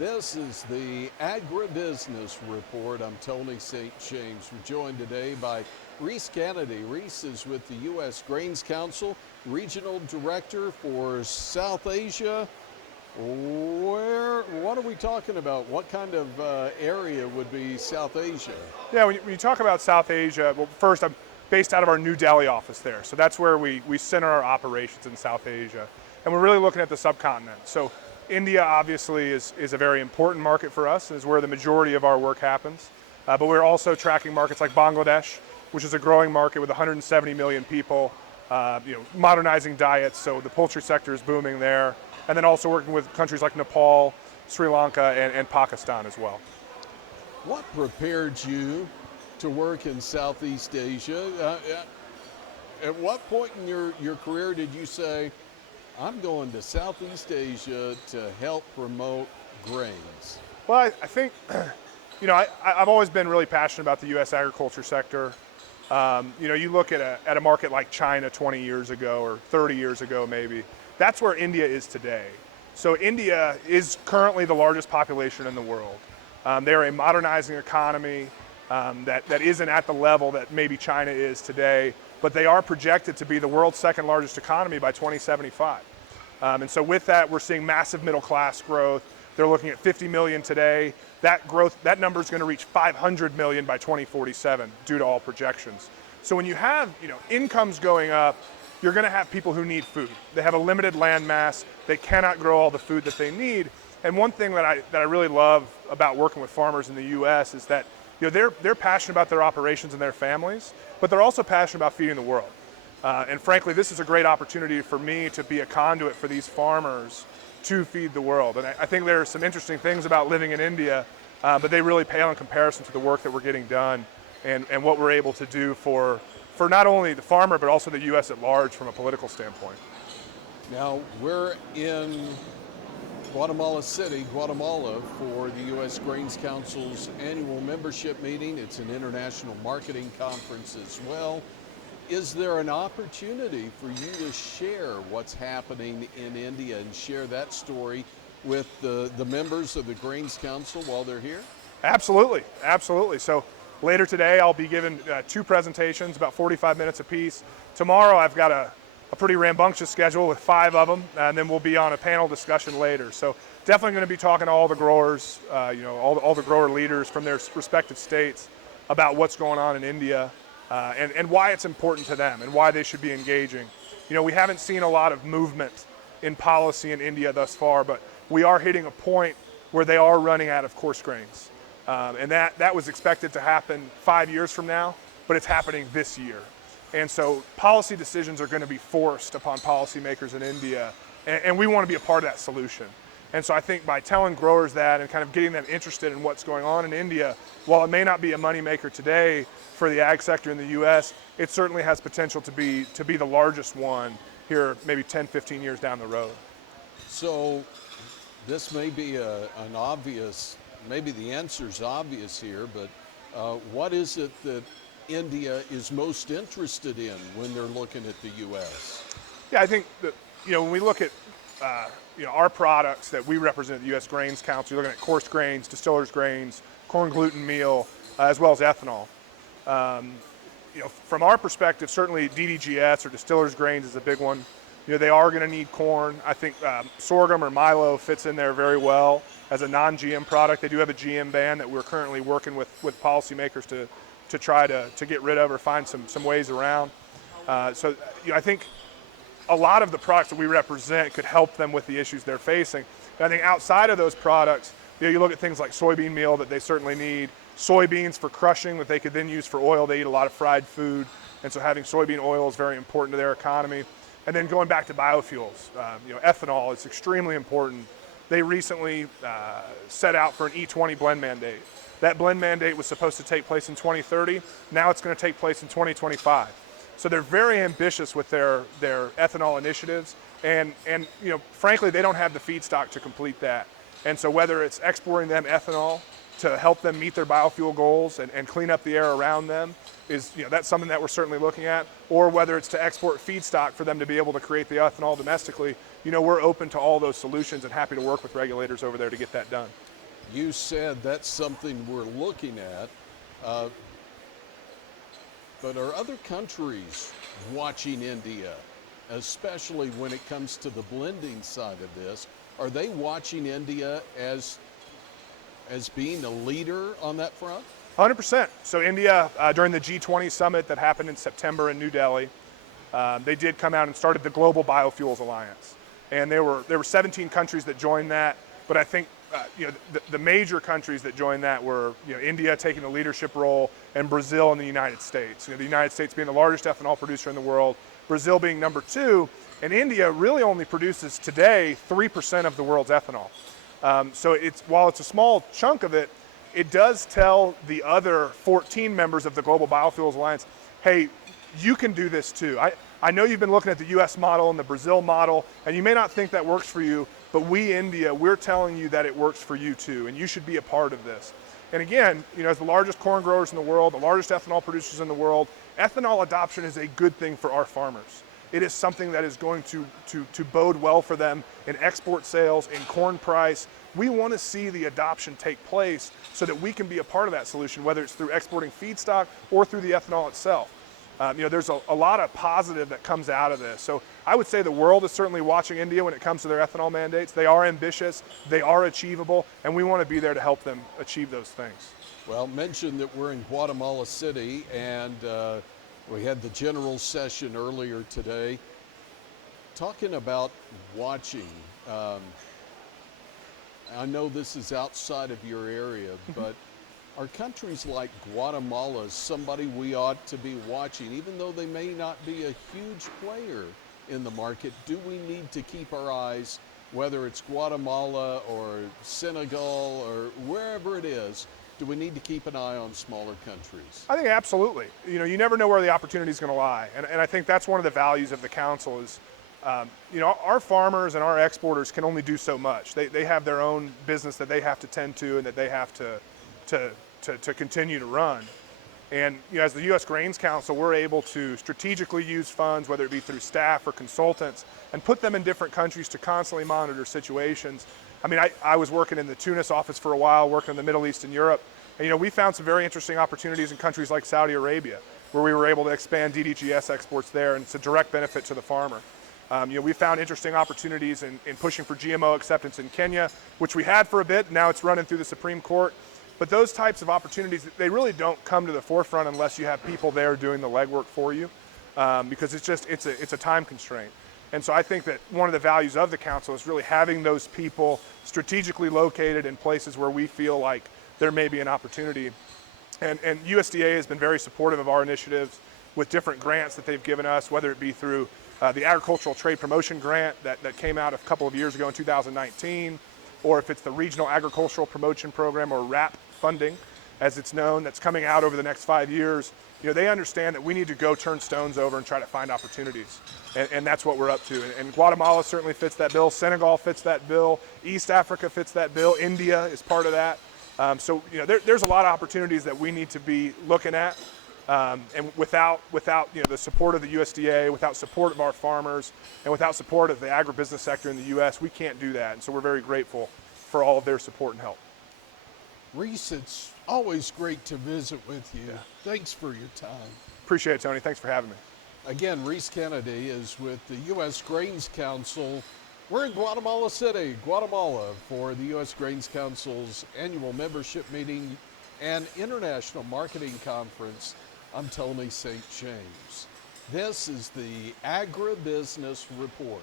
This is the Agribusiness Report. I'm Tony St. James. We're joined today by Reece Cannady. Reece is with the U.S. Grains Council, Regional Director for South Asia. What are we talking about? What kind of area would be South Asia? Yeah, when you talk about South Asia, well, first I'm based out of our New Delhi office there. So that's where we center our operations in South Asia. And we're really looking at the subcontinent. So India obviously is a very important market for us, is where the majority of our work happens. But we're also tracking markets like Bangladesh, which is a growing market with 170 million people, modernizing diets, so the poultry sector is booming there. And then also working with countries like Nepal, Sri Lanka, and Pakistan as well. What prepared you to work in Southeast Asia? At what point in your career did you say, I'm going to Southeast Asia to help promote grains? Well, I think, I've always been really passionate about the U.S. agriculture sector. You look at a market like China 20 years ago or 30 years ago maybe. That's where India is today. So India is currently the largest population in the world. They're a modernizing economy that isn't at the level that maybe China is today, but they are projected to be the world's second largest economy by 2075. And so with that, we're seeing massive middle class growth. They're looking at 50 million today. That number is going to reach 500 million by 2047 due to all projections. So when you have incomes going up, you're going to have people who need food. They have a limited land mass. They cannot grow all the food that they need. And one thing that I really love about working with farmers in the U.S. is that they're passionate about their operations and their families, but they're also passionate about feeding the world. And frankly, this is a great opportunity for me to be a conduit for these farmers to feed the world. And I think there are some interesting things about living in India, but they really pale in comparison to the work that we're getting done and what we're able to do for not only the farmer, but also the U.S. at large from a political standpoint. Now, we're in Guatemala City, Guatemala, for the U.S. Grains Council's annual membership meeting. It's an international marketing conference as well. Is there an opportunity for you to share what's happening in India and share that story with the members of the Grains Council while they're here? Absolutely, absolutely. So later today, I'll be giving two presentations, about 45 minutes apiece. Tomorrow, I've got a pretty rambunctious schedule with 5 of them, and then we'll be on a panel discussion later. So definitely going to be talking to all the growers, all the grower leaders from their respective states about what's going on in India and why it's important to them and why they should be engaging. We haven't seen a lot of movement in policy in India thus far, but we are hitting a point where they are running out of coarse grains. And that was expected to happen 5 years from now, but it's happening this year. And so policy decisions are going to be forced upon policymakers in India, and we want to be a part of that solution. And so I think by telling growers that and kind of getting them interested in what's going on in India, while it may not be a moneymaker today for the ag sector in the U.S., it certainly has potential to be the largest one here maybe 10, 15 years down the road. So this may be an obvious, maybe the answer's obvious here, but what is it that India is most interested in when they're looking at the U.S.? Yeah, I think that when we look at our products that we represent at the U.S. Grains Council, you're looking at coarse grains, distillers grains, corn gluten meal, as well as ethanol. From our perspective, certainly DDGS or distillers grains is a big one. They are going to need corn. I think sorghum or milo fits in there very well as a non-GM product. They do have a GM ban that we're currently working with policymakers to try to get rid of or find some ways around. So I think a lot of the products that we represent could help them with the issues they're facing. And I think outside of those products, you look at things like soybean meal that they certainly need, soybeans for crushing that they could then use for oil. They eat a lot of fried food, and so having soybean oil is very important to their economy. And then going back to biofuels, ethanol is extremely important. They recently set out for an E20 blend mandate. That blend mandate was supposed to take place in 2030. Now it's going to take place in 2025. So they're very ambitious with their ethanol initiatives, and frankly, they don't have the feedstock to complete that. And so whether it's exporting them ethanol to help them meet their biofuel goals and clean up the air around them is, that's something that we're certainly looking at, or whether it's to export feedstock for them to be able to create the ethanol domestically, we're open to all those solutions and happy to work with regulators over there to get that done. You said that's something we're looking at, but are other countries watching India, especially when it comes to the blending side of this? Are they watching India as being a leader on that front? 100%. So India, during the G20 summit that happened in September in New Delhi, they did come out and started the Global Biofuels Alliance. And there were 17 countries that joined that, but I think the major countries that joined that were India taking the leadership role, and Brazil and the United States. The United States being the largest ethanol producer in the world, Brazil being number 2, and India really only produces today 3% of the world's ethanol. So while it's a small chunk of it, it does tell the other 14 members of the Global Biofuels Alliance, hey, you can do this too. I know you've been looking at the US model and the Brazil model, and you may not think that works for you, but we, India, we're telling you that it works for you too, and you should be a part of this. And again, as the largest corn growers in the world, the largest ethanol producers in the world, ethanol adoption is a good thing for our farmers. It is something that is going to bode well for them in export sales, in corn price. We want to see the adoption take place so that we can be a part of that solution, whether it's through exporting feedstock or through the ethanol itself. There's a lot of positive that comes out of this. So I would say the world is certainly watching India when it comes to their ethanol mandates. They are ambitious, they are achievable, and we want to be there to help them achieve those things. Well, mention that we're in Guatemala City, and we had the general session earlier today. Talking about watching, I know this is outside of your area, but are countries like Guatemala somebody we ought to be watching? Even though they may not be a huge player in the market, do we need to keep our eyes, whether it's Guatemala or Senegal or wherever it is, do we need to keep an eye on smaller countries? I think absolutely. You never know where the opportunity is going to lie. And I think that's one of the values of the council is, our farmers and our exporters can only do so much. They have their own business that they have to tend to and that they have to continue to run. And as the U.S. Grains Council, we're able to strategically use funds, whether it be through staff or consultants, and put them in different countries to constantly monitor situations. I mean, I was working in the Tunis office for a while, working in the Middle East and Europe, and we found some very interesting opportunities in countries like Saudi Arabia, where we were able to expand DDGS exports there, and it's a direct benefit to the farmer. We found interesting opportunities in pushing for GMO acceptance in Kenya, which we had for a bit. Now it's running through the Supreme Court. But those types of opportunities, they really don't come to the forefront unless you have people there doing the legwork for you, because it's a time constraint. And so I think that one of the values of the council is really having those people strategically located in places where we feel like there may be an opportunity. And USDA has been very supportive of our initiatives with different grants that they've given us, whether it be through the Agricultural Trade Promotion Grant that came out a couple of years ago in 2019, or if it's the Regional Agricultural Promotion Program, or RAP funding, as it's known, that's coming out over the next 5 years. They understand that we need to go turn stones over and try to find opportunities. And that's what we're up to. And Guatemala certainly fits that bill. Senegal fits that bill. East Africa fits that bill. India is part of that. So there's a lot of opportunities that we need to be looking at. And without the support of the USDA, without support of our farmers, and without support of the agribusiness sector in the U.S., we can't do that. And so we're very grateful for all of their support and help. Reece, it's always great to visit with you. Yeah. Thanks for your time. Appreciate it, Tony. Thanks for having me. Again, Reece Cannady is with the U.S. Grains Council. We're in Guatemala City, Guatemala, for the U.S. Grains Council's annual membership meeting and international marketing conference on Ptolemy St. James. This is the Agribusiness Report.